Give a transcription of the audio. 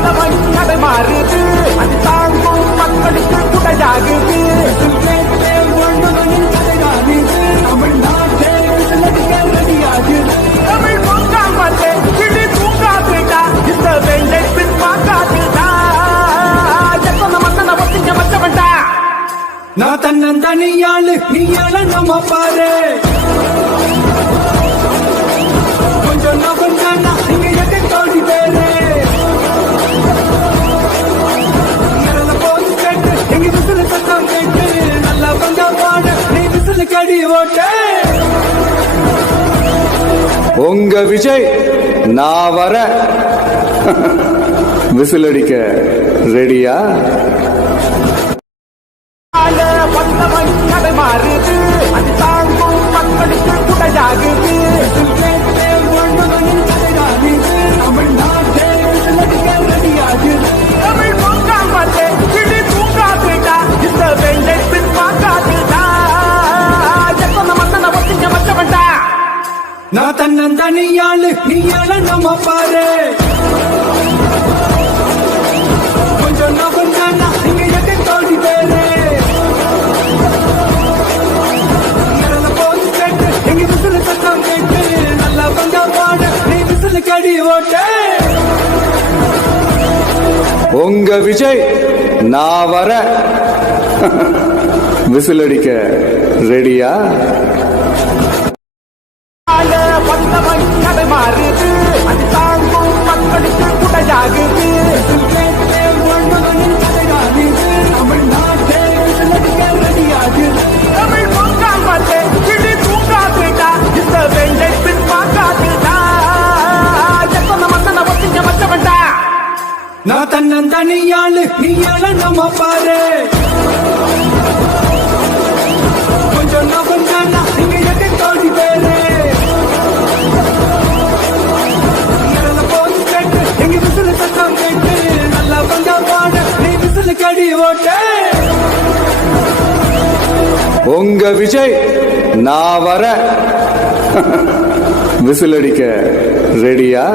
வந்தவன் நடை மாறுது, அது தாங்கும் மக்களுக்கு குடையாகுது. தமிழ்நாட்டே ரெடியாகுது. தமிழ் பொங்காமலே கிளி தூங்காதுடா, இந்த வெள்ளை பின் பார்க்காதுடா. எத்தனை மத்தனை ஒத்திங்க மச்சவன்டா. நான் தன்னந்தனியாளு நீயால நம்ம பாரு, கொஞ்சம் நகர்ந்தானா இங்க எட்டு கோடி பேரு. இறந்த போது கேட்டு எங்க விசில சத்தம் கேட்டு, நல்லா வந்தா பாடு நீ விசில கடி ஓட்டு. உங்க விஜய் நான் வர விசில் அடிக்க ரெடியா? வந்தவன் நடை மாறுது, அது தாங்கும் மக்களுக்கு குடையாகுது. தமிழ்நாட்டே ரெடியாகுது. தமிழ் பொங்காமலே கிளி தூங்காதுடா, இந்த வெள்ளை பின் பார்க்காதுடா. எத்தனை மத்தனை ஒத்திங்க மச்சவன்டா. நான் தன்னந்தனியாளு நீயால நம்ம பாரு, கொஞ்சம் நகர்ந்தானா இங்க எட்டு கோடி பேரு. இறந்த போது கேட்டு எங்க விசில சத்தம் கேட்டு, நல்லா வந்தா பாடு நீ விசில கடி ஓட்டு. உங்க விஜய் நான் வர விசில் அடிக்க ரெடியா? வந்தவன் நடை மாறுது, அது தாங்கும் மக்களுக்கு குடையாகுது. தமிழ்நாட்டே ரெடியாகுது. தமிழ் பொங்காமலே கிளி தூங்காதுடா, இந்த வெள்ளை பின் பார்க்காதுடா. எத்தனை மத்தனை ஒத்திங்க மச்சவன்டா. நான் தன்னந்தனியாளு நீயால நம்ம பாரு, கொஞ்சம் நகர்ந்தானா இங்க எட்டு கோடி பேரு. இறந்த போது கேட்டு எங்க விசில சத்தம் கேட்டு, நல்லா வந்தா பாடு நீ விசில கடி ஓட்டு. உங்க விஜய் நான் வர விசில் அடிக்க ரெடியா?